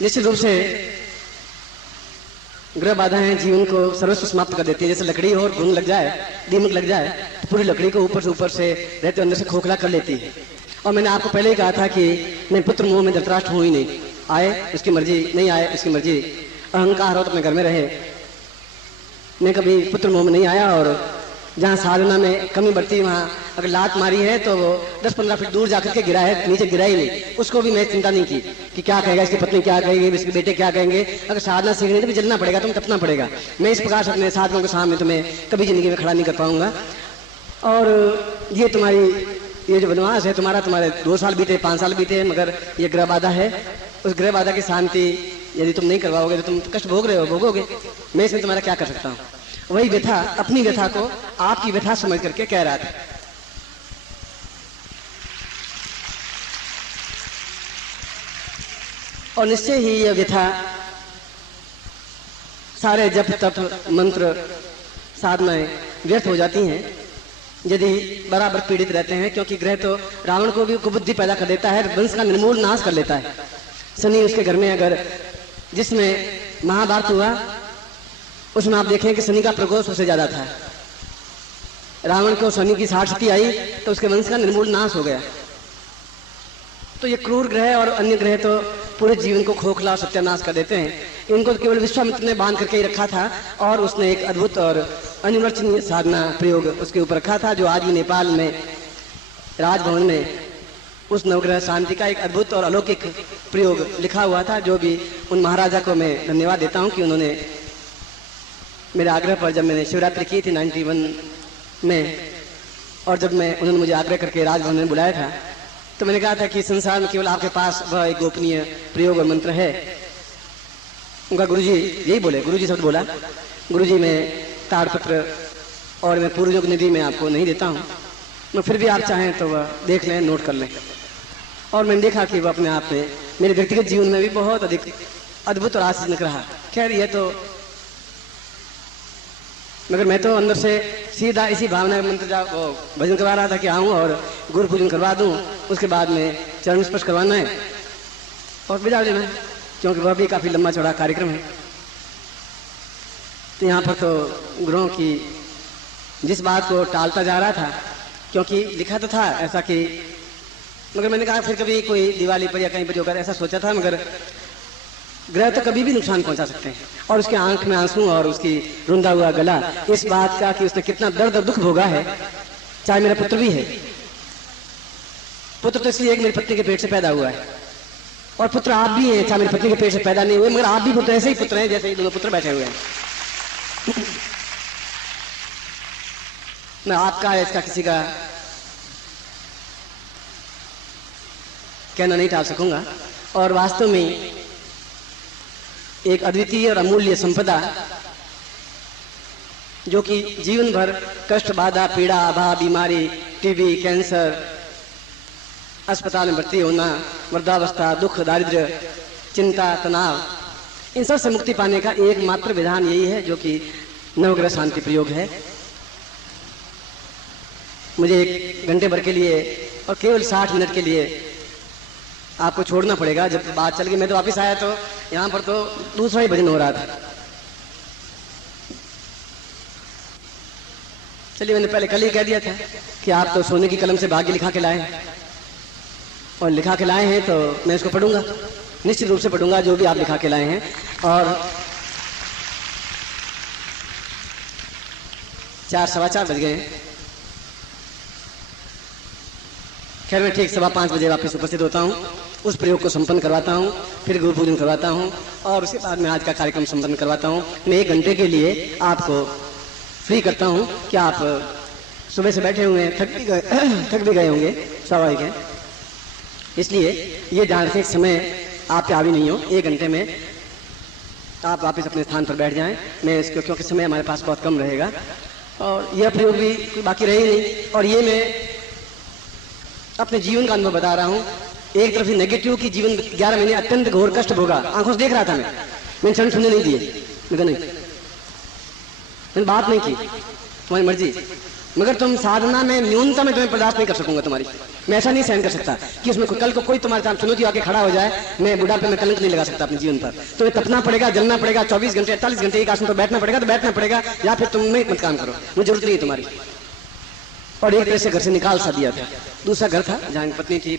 निश्चित रूप से ग्रह बाधाएं जीवन को सर्वस्व समाप्त कर देती है। जैसे लकड़ी और घुन लग जाए, दीमक लग जाए तो पूरी लकड़ी को ऊपर से रहते अंदर से खोखला कर लेती है। और मैंने आपको पहले ही कहा था कि मैं पुत्र मोह में धृतराष्ट्र हूं ही नहीं। आए उसकी मर्जी, नहीं आए उसकी मर्जी। अहंकार हो तो अपने घर में रहे। मैं कभी पुत्र मोह में नहीं आया। और जहाँ साधना में कमी बढ़ती वहाँ अगर लात मारी है तो वो 10-15 फीट दूर जाकर के गिरा है, नीचे गिरा ही नहीं। उसको भी मैं चिंता नहीं की कि क्या कहेगा, इसकी पत्नी क्या कहेगी, इसके बेटे क्या कहेंगे। अगर साधना सीखने तो भी जलना पड़ेगा, तुम तपना पड़ेगा। मैं इस प्रकार से अपने साधकों के सामने तुम्हें कभी जिंदगी में खड़ा नहीं कर पाऊंगा। और ये तुम्हारी ये जो वनवास है तुम्हारा, तुम्हारे 2 साल बीते, 5 साल बीते, मगर ये ग्रह बाधा है। उस ग्रह बाधा की शांति यदि तुम नहीं करवाओगे तो तुम कष्ट भोग रहे हो, भोगोगे। मैं इसमें तुम्हारा क्या कर सकता हूँ। वही व्यथा, अपनी व्यथा को आपकी व्यथा समझ करके कह रहा था। और निश्चय ही यह व्यथा सारे जप तप मंत्र साधनाएं व्यर्थ हो जाती हैं यदि बराबर पीड़ित रहते हैं। क्योंकि ग्रह तो रावण को भी कुबुद्धि पैदा कर देता है, वंश का निर्मूल नाश कर लेता है। शनि उसके घर में, अगर जिसमें महाभारत हुआ उसमें आप देखें कि शनि का प्रकोप सबसे ज्यादा था। रावण को शनि की 60 सती आई तो उसके वंश का निर्मूल नाश हो गया। तो ये क्रूर ग्रह और अन्य ग्रह तो पूरे जीवन को खोखला और सत्यानाश कर देते हैं। इनको तो केवल विश्वामित्र ने बांध करके ही रखा था और उसने एक अद्भुत और अनिवर्चनीय साधना प्रयोग उसके ऊपर रखा था, जो आज भी नेपाल में राजभवन में उस नवग्रह शांति का एक अद्भुत और अलौकिक प्रयोग लिखा हुआ था। जो भी उन महाराजा को मैं धन्यवाद देता हूँ कि उन्होंने मेरे आग्रह पर, जब मैंने शिवरात्रि की थी 91 में, और जब उन्होंने मुझे आग्रह करके राजभवन में बुलाया था, तो मैंने कहा था कि संसार में केवल आपके पास वह एक गोपनीय प्रयोग और मंत्र है। उनका गुरुजी यही बोले, गुरुजी शब्द बोला, गुरुजी मैं ताड़पत्र और मैं पूर्वजों की निधि में आपको नहीं देता हूँ, मैं फिर भी आप चाहें तो वह देख लें, नोट कर लें। और मैंने देखा कि वह अपने आप में मेरे व्यक्तिगत जीवन में भी बहुत अधिक अद्भुत और आशीर्वाद रहा। खैर ये तो, मगर मैं तो अंदर से सीधा इसी भावना के मंत्र भजन करवा रहा था कि आऊँ और गुरु पूजन करवा दूँ, उसके बाद में चरण स्पर्श करवाना है और विदा लेना है, क्योंकि वह भी काफ़ी लंबा चौड़ा कार्यक्रम है। तो यहाँ पर तो गुरुओं की जिस बात को टालता जा रहा था, क्योंकि लिखा तो था ऐसा कि, मगर मैंने कहा फिर कभी कोई दिवाली पर या कहीं पर जो कर ऐसा सोचा था, मगर ग्रह तो कभी भी नुकसान पहुंचा सकते हैं। और उसके आंख में आंसू और उसकी रुंधा हुआ गला इस बात का कि उसने कितना दर्द और दुख भोगा है। चाहे मेरा पुत्र भी है, पुत्र तो इसलिए एक मेरी पत्नी के पेट से पैदा हुआ है, और पुत्र आप भी हैं, चाहे मेरी पत्नी के पेट से पैदा नहीं हुए, मगर आप भी पुत्र ऐसे ही पुत्र हैं जैसे ही दोनों पुत्र बैठे हुए हैं। मैं आपका है इसका किसी का कहना नहीं टाल सकूंगा। और वास्तव में एक अद्वितीय और अमूल्य संपदा जो कि जीवन भर कष्ट, बाधा, पीड़ा, अभाव, बीमारी, टीबी, कैंसर, अस्पताल में भर्ती होना, वृद्धावस्था, दुख, दारिद्र्य, चिंता, तनाव, इन सब से मुक्ति पाने का एकमात्र विधान यही है, जो कि नवग्रह शांति प्रयोग है। मुझे 1 घंटे भर के लिए और केवल 60 मिनट के लिए आपको छोड़ना पड़ेगा। जब बात चल गई, मैं तो वापिस आया तो यहाँ पर तो दूसरा ही भजन हो रहा था। चलिए, मैंने पहले कल ही कह दिया था कि आप तो सोने की कलम से भाग्य लिखा के लाए हैं, और लिखा के लाए हैं तो मैं इसको पढ़ूंगा, निश्चित रूप से पढ़ूंगा जो भी आप लिखा के लाए हैं। और 4:15 बज गए हैं। खैर मैं ठीक 5:15 बजे वापस उपस्थित होता हूँ, उस प्रयोग को संपन्न करवाता हूँ, फिर गुरु पूजन करवाता हूँ और उसके बाद में आज का कार्यक्रम संपन्न करवाता हूँ। मैं 1 घंटे के लिए आपको फ्री करता हूँ कि आप सुबह से बैठे हुए हैं, थक भी गए होंगे, स्वाभाविक है। इसलिए ये जान से समय आप पे हावी नहीं हो, 1 घंटे में आप वापस अपने स्थान पर बैठ जाएं। मैं इसको, क्योंकि समय हमारे पास बहुत कम रहेगा और यह प्रयोग भी कोई बाकी रही नहीं। और ये मैं अपने जीवन का अनुभव बता रहा हूँ। एक तरफ नेगेटिव की जीवन 11 महीने अत्यंत घोर कष्ट भोगा, आंखों से देख रहा था मैंने क्षण सुनने नहीं दिए, मैंने बात नहीं की, तुम्हारी मर्जी, मगर तुम साधना में न्यूनतम में तुम्हें बर्दाश्त नहीं कर सकूंगा तुम्हारी। मैं ऐसा नहीं सहन कर सकता कि उसमें कल को कोई तुम्हारे साथ चुनौती आके खड़ा हो जाए। मैं बुढ़ापे में कलंक नहीं लगा सकता अपने जीवन पर। तुम्हें तपना पड़ेगा, जलना पड़ेगा, 24 घंटे 48 घंटे एक आसन पर बैठना पड़ेगा तो बैठना पड़ेगा, या फिर तुम नहीं मत काम करो, मुझे जरूरत नहीं है तुम्हारी। और एक तरह से घर से निकाल सा दिया था। दूसरा घर था जहाँ पत्नी थी,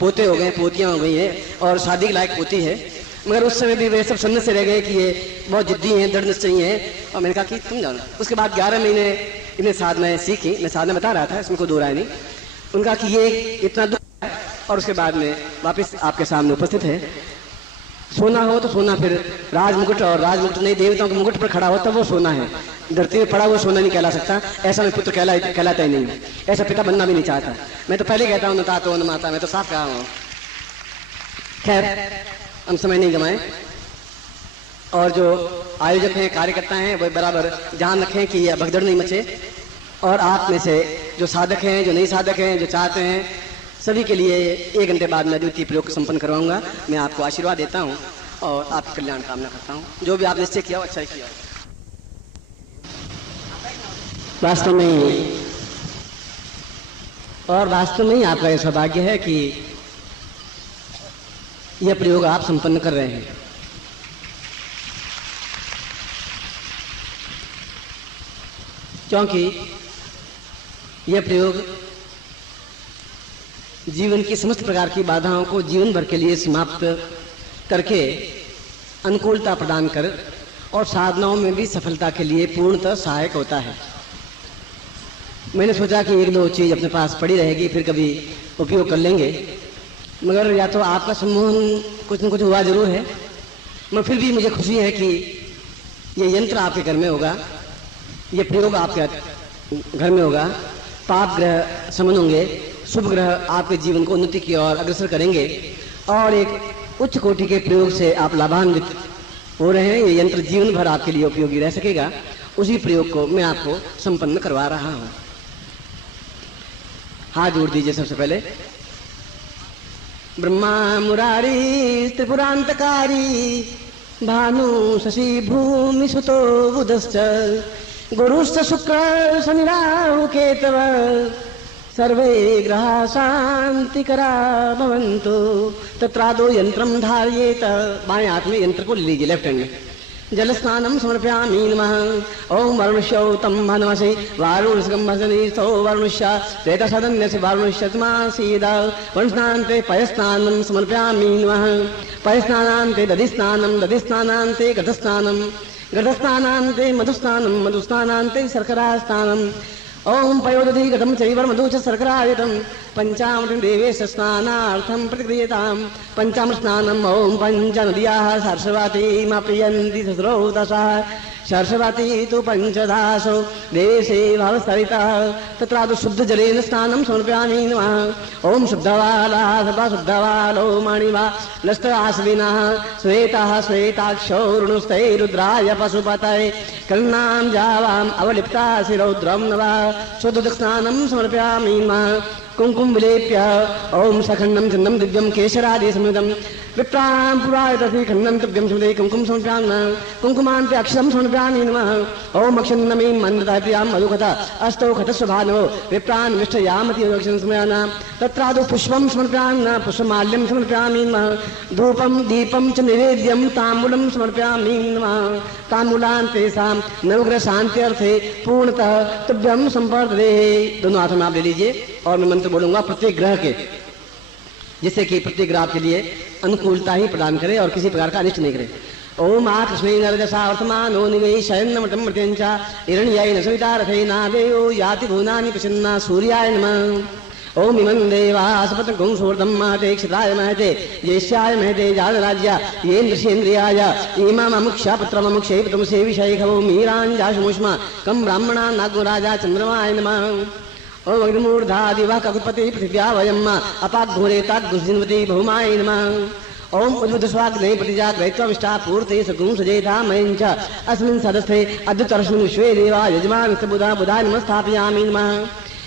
पोते हो गए, पोतियां हो गई है और शादी के लायक पोती है, मगर उस समय भी वे सब सुनने से रह गए कि ये बहुत जिद्दी हैं, दृढ़ निश्चयी हैं। और मैंने कहा कि तुम जानो। उसके बाद 11 महीने इन्हें साधनाएं सीखी। मैं साधना बता रहा था, इसमें कोई दो राय नहीं। उनका कि ये इतना दुख है, और उसके बाद में वापस आपके सामने उपस्थित है। सोना हो तो सोना फिर राजमुकुट, और राजमुकुट नहीं देवताओं के मुकुट पर खड़ा हो तब वो सोना है। धरती में पड़ा हुआ सोना नहीं कहला सकता। ऐसा मैं पुत्र कहलाता ही नहीं, ऐसा पिता बनना भी नहीं चाहता। मैं तो पहले कहता हूँ न तातो न माता, मैं तो साफ कहा हूँ। खैर हम समय नहीं गंवाएं, और जो आयोजक हैं, कार्यकर्ता हैं, वो बराबर ध्यान रखें कि यह भगदड़ नहीं मचे। और आप में से जो साधक हैं, जो नहीं साधक हैं, जो चाहते हैं, सभी के लिए 1 घंटे बाद मैं द्वितीय प्रयोग संपन्न करवाऊंगा। मैं आपको आशीर्वाद देता हूं और आपकी कल्याण कामना करता हूं। जो भी आप निश्चय किया हो अच्छा ही किया। वास्तव में ही आपका यह सौभाग्य है कि यह प्रयोग आप संपन्न कर रहे हैं। क्योंकि यह प्रयोग जीवन की समस्त प्रकार की बाधाओं को जीवन भर के लिए समाप्त करके अनुकूलता प्रदान कर और साधनाओं में भी सफलता के लिए पूर्णतः सहायक होता है। मैंने सोचा कि 1-2 चीज अपने पास पड़ी रहेगी, फिर कभी उपयोग कर लेंगे, मगर या तो आपका सम्मोहन कुछ न कुछ हुआ जरूर है, मगर फिर भी मुझे खुशी है कि ये यंत्र आपके घर में होगा, ये प्रयोग आपके घर में होगा। पाप ग्रह समन होंगे, शुभ ग्रह आपके जीवन को उन्नति की ओर अग्रसर करेंगे, और एक उच्च कोटि के प्रयोग से आप लाभान्वित हो रहे हैं। ये यंत्र जीवन भर आपके लिए उपयोगी रह सकेगा। उसी प्रयोग को मैं आपको संपन्न करवा रहा हूं। हाथ जोड़ दीजिए सबसे पहले। ब्रह्मा मुरारी त्रिपुरांतकारी भानु शशि भूमि सुतो बुधश्च गुरुश्च शुक्र शनि राहु केतव सर्वे ग्रहा शांतिकरा भवन्तु। तत्रादो यंत्रम धारयेत। बाएं हाथ में यंत्र को ले लीजिए, लेफ्ट हैंड में। जल स्नानम समर्पयामि नमः। ओम वरुणश्य तम मनमसि वारुणस्कंभसनीस्थो वरुणश्य श्वेतसदन्यसि वारुणश्य तमासीद। वरुणस्नान्ते पयस्नानं समर्पयामि नमः। पयस्नानान्ते दधिस्नानं दधिस्नानान्ते घटस्नानं घटस्नानान्ते मधुस्नानं मधुस्नानान्ते शर्करास्नानं। ओम पयोदधि घटम चैव मधु च शर्करायुतं पंचामृतं देवेश स्नानार्थं प्रतिक्रियतां। पंचामृत स्नानम्। ओम पंचनद्याः सरस्वतीमाप्यन्ति सस्रौतसः सरस्वती तु पंचदासो देशे भावस्तरितः। तत्रादौ शुद्धजलेन स्नानं समर्पयामि नमः। ओम शुद्धवालाः सर्वा शुद्धवालो मणिवा लस्तराश्विनः श्वेताः श्वेताक्षो रुणुस्ते रुद्राय पशुपतये कर्णां जावाम् अवलिप्ता शिरौद्रं नवः। शुद्धस्नानं समर्पयामि नमः। कुंकुम विलेप्य ओम सखंडम चंदम दिव्यम केशरादि समिदम विप्रां पुराय तस्मै खंडम दिव्यम समिदे कुंकुम समर्पयामि नमः। कुंकुमान्ते अक्षरं समर्पयामि नमः। ओम अक्षन्नमी मन्त्रता प्रियां मधुकथा अष्टौ खतस्वभानो विप्रान् विष्टयामति अक्षरं समर्पयामि। तत्रादौ पुष्पं समर्पयामि नमः। पुष्पमाल्यं समर्पयामि नमः। धूपं दीपं च निवेद्यं ताम्बूलं समर्पयामि नमः। ताम्बूलान्ते सां नवग्रह शांत्यर्थे पूर्णतः तुभ्यं संपर्दते। दोनों हाथों में आप ले लीजिए और मैं मंत्र बोलूंगा प्रत्येक ग्रह के, जिससे कि प्रत्येक ग्रह के लिए अनुकूलता ही प्रदान करे और किसी प्रकार का अनिष्ट नहीं करे। ओम आ कृष्णे नरदशा वर्तमानो निवेशयन्नमृतं मृत्यञ्च हिरण्याय सविता रथेना देयो याति भुवनानि प्रसन्ना सूर्याय नमः। ओम इमं देवासपतगुं सूर्धं महते क्षिताय महते ज्येष्ठाय महते जातराज्य येन्द्रसेन्द्रियाय इमाममुक्षा पुत्रममुक्षे पुत्रमुषे विषयखवो मीराञ्जाशमुष्मा कं ब्राह्मणा नागराजा चन्द्रमाय नमः। ओम अग्निमूर्धा दिवा ककुपति पृथिव्या वयम् अपाघोरे ताग्गुजिन्वती भौमाय नमः। ओम उद्भुतस्वाग्ने प्रतिजाग्रहित्वमिष्टा पूर्ते सगुं सजेता मयञ्च अस्मिन् सदस्थे अद्युतरस्मिन् विश्वे देवा यजमानस्य बुधा बुधाय नमस्थापयामि नमः।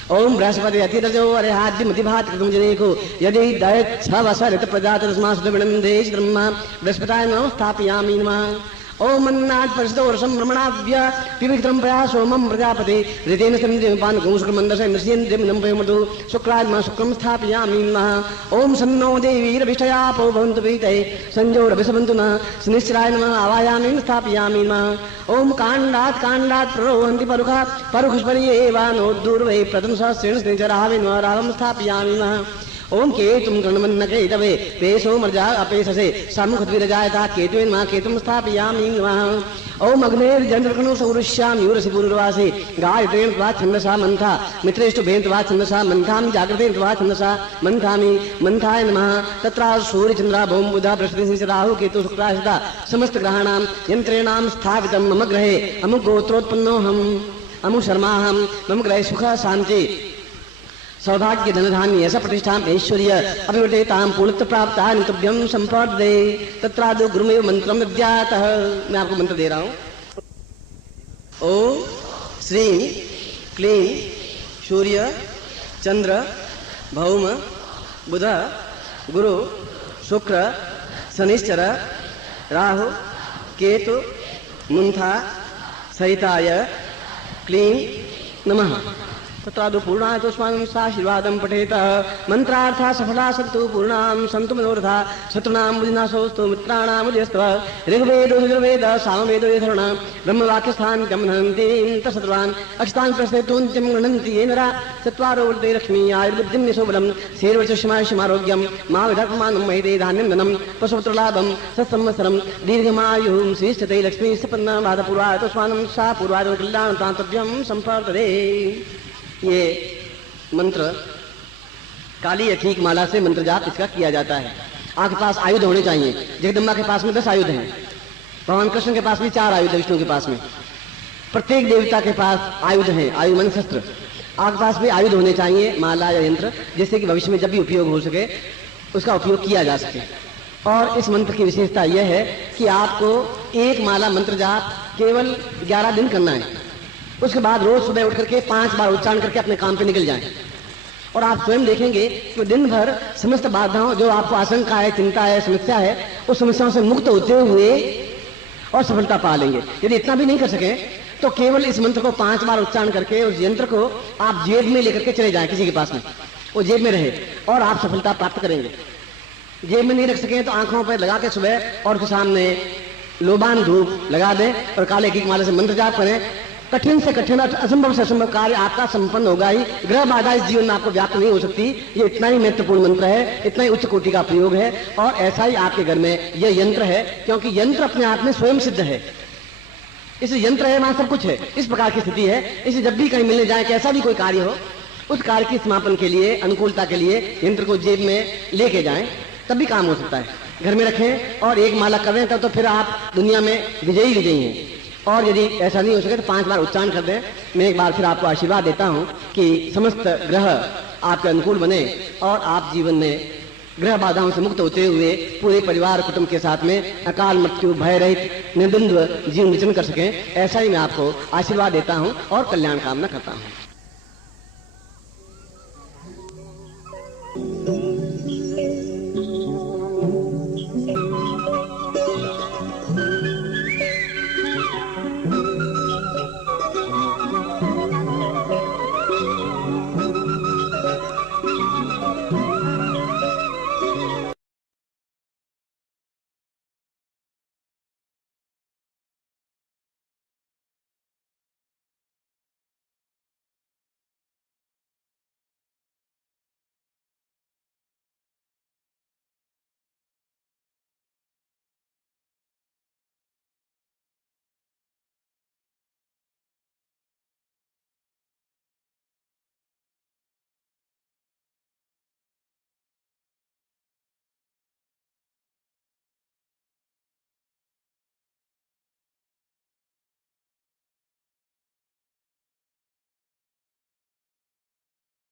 ओम बृहस्पति अतिरजो अरेहाद्यमतिभात कृतं जनेको यदि दैच्छवसरित प्रजात तस्मात् ब्रह्म बृहस्पताय नमः स्थापयामि नमः। ओम मन्नाथ परिषदो वर्षम ब्रह्मणाभ्य पिवित्रम प्रया सोमम प्रजापति ऋतेन समिन्द्रियपान गौशुक्रमंदसे नृसियन्द्रियमिदं वयमधु शुक्रात्मा शुक्रम स्थापयामि नमः। ओम सन्नो देवीरभिषयापो भवन्तु प्रीतये संजोरभिसवन्तु नः शनिश्चराय नमः आवायामि स्थापयामि नमः। ओम काण्डात् प्ररोहन्ति परुखा परुखस्पर्येवानोद्दूर्वै प्रथम सहस्रेण स्नेचरावे नमः रावं स्थापयामि नमः। ओम केतुम गणमन्न केतवे पेशो मर्जा अपेशसे समुखद्विरजायता केतुवेन मा केतुम स्थापयामि नमः। ओम अग्नेर्जन्द्रकणो सौरुष्याम यूरसि पूर्ववासे गायत्रेण त्वा छन्दसा मंथा मित्रेष्टु भेन त्वा छन्दसा मंथामि जागृतेन त्वा छन्दसा मंथामि मंथाय नमः। तत्रा सूर्य चंद्रा भौम बुधा बृहस्पति राहु केतु शुक्राश्रिता समस्त ग्रहाणां यंत्रेणां स्थापितं मम ग्रहे अमुक गोत्रोत्पन्नोऽहम् अमुक शर्माहम् मम ग्रहे सुख शांति सौभाग्य धनधान्य यश प्रतिष्ठा ऐश्वर्य अभिवर्तेतां पूर्णत्व प्राप्ता नितभ्यं संपदे तत्रादो गुरुमेव मंत्रम विद्यातः। मैं आपको मंत्र दे रहा हूं। ओम श्रीं क्लीं सूर्य चंद्र भौम बुध गुरु शुक्र शनिश्चर राहु केतु मुंथा सहिताय क्लीं नमः। तत्रादो पूर्णाय तस्मान् साशीर्वादं पठेत मंत्रार्था सफला सन्तु पूर्णां सन्तु मनोरथा शत्रूणां बुद्धिनाशोऽस्तु मित्राणां बुद्धिस्तव ऋग्वेदो यजुर्वेद सामवेदो यथर्वण ब्रह्मवाक्यस्थान् गमनन्ति तत्सर्वान् अक्षतान् प्रस्थेतुन्त्यं गृह्णन्ति ये नरा चत्वारो वर्ते लक्ष्मी आयुर्बुद्धिं यशोबलं शेर्वचष्मायुष्यमारोग्यं मा विधर्मानं महिते धान्यं धनं पशुपुत्रलाभं सत्संवत्सरं दीर्घमायुः श्रीश्चते लक्ष्मी सपन्ना वादपूर्वाय तस्मान् सा पूर्वाय कल्याणतान्तव्यं सम्पर्तते। ये मंत्र काली अखीक माला से मंत्र जाप इसका किया जाता है। आपके पास आयुध होने चाहिए। जगदम्बा के पास में 10 आयुध हैं, भगवान कृष्ण के पास भी 4 आयुध है, विष्णु के पास में प्रत्येक देवता के पास आयुध हैं, आयुमन शस्त्र। आपके पास भी आयुध होने चाहिए, माला या यंत्र, जिससे कि भविष्य में जब भी उपयोग हो सके उसका उपयोग किया जा सके। और इस मंत्र की विशेषता यह है कि आपको एक माला मंत्र जाप केवल 11 दिन करना है। उसके बाद रोज सुबह उठ करके 5 बार उच्चारण करके अपने काम पे निकल जाएं। और आप स्वयं देखेंगे कि दिन भर समस्त बाधाओं, जो आपको आशंका है, चिंता है, समस्या है, उस समस्याओं से मुक्त होते हुए और सफलता पा लेंगे। यदि इतना भी नहीं कर सके तो केवल इस मंत्र को 5 बार उच्चारण करके उस यंत्र को आप जेब में लेकर के चले जाएं, किसी के पास में वो जेब में रहे और आप सफलता प्राप्त करेंगे। जेब में नहीं रख सके तो आंखों पर लगा के सुबह और उसके सामने लोबान धूप लगा दें और काले की माला से मंत्र जाप करें। कठिन से कठिन, असंभव से असंभव कार्य आपका संपन्न होगा ही। ग्रह बाधा इस जीवन में आपको व्याप्त नहीं हो सकती। ये इतना ही महत्वपूर्ण मंत्र है, इतना ही उच्च कोटि का प्रयोग है। और ऐसा ही आपके घर में यह यंत्र है, क्योंकि यंत्र अपने आप में स्वयं सिद्ध है। इस यंत्र है, वहां सब कुछ है। इस प्रकार की स्थिति है। इसे जब भी कहीं मिलने जाए, कैसा भी कोई कार्य हो, उस कार्य की समापन के लिए, अनुकूलता के लिए यंत्र को जेब में लेके जाएं, तब भी काम हो सकता है। घर में रखें और एक माला कर रहे हैं, तब तो फिर आप दुनिया में विजयी हैं। और यदि ऐसा नहीं हो सके तो 5 बार उच्चारण कर दें। मैं एक बार फिर आपको आशीर्वाद देता हूं कि समस्त ग्रह आपके अनुकूल बने और आप जीवन में ग्रह बाधाओं से मुक्त होते हुए पूरे परिवार कुटुंब के साथ में अकाल मृत्यु भय रहित निर्द्वंद्व जीवन विचरण कर सकें। ऐसा ही मैं आपको आशीर्वाद देता हूं और कल्याण कामना करता हूं।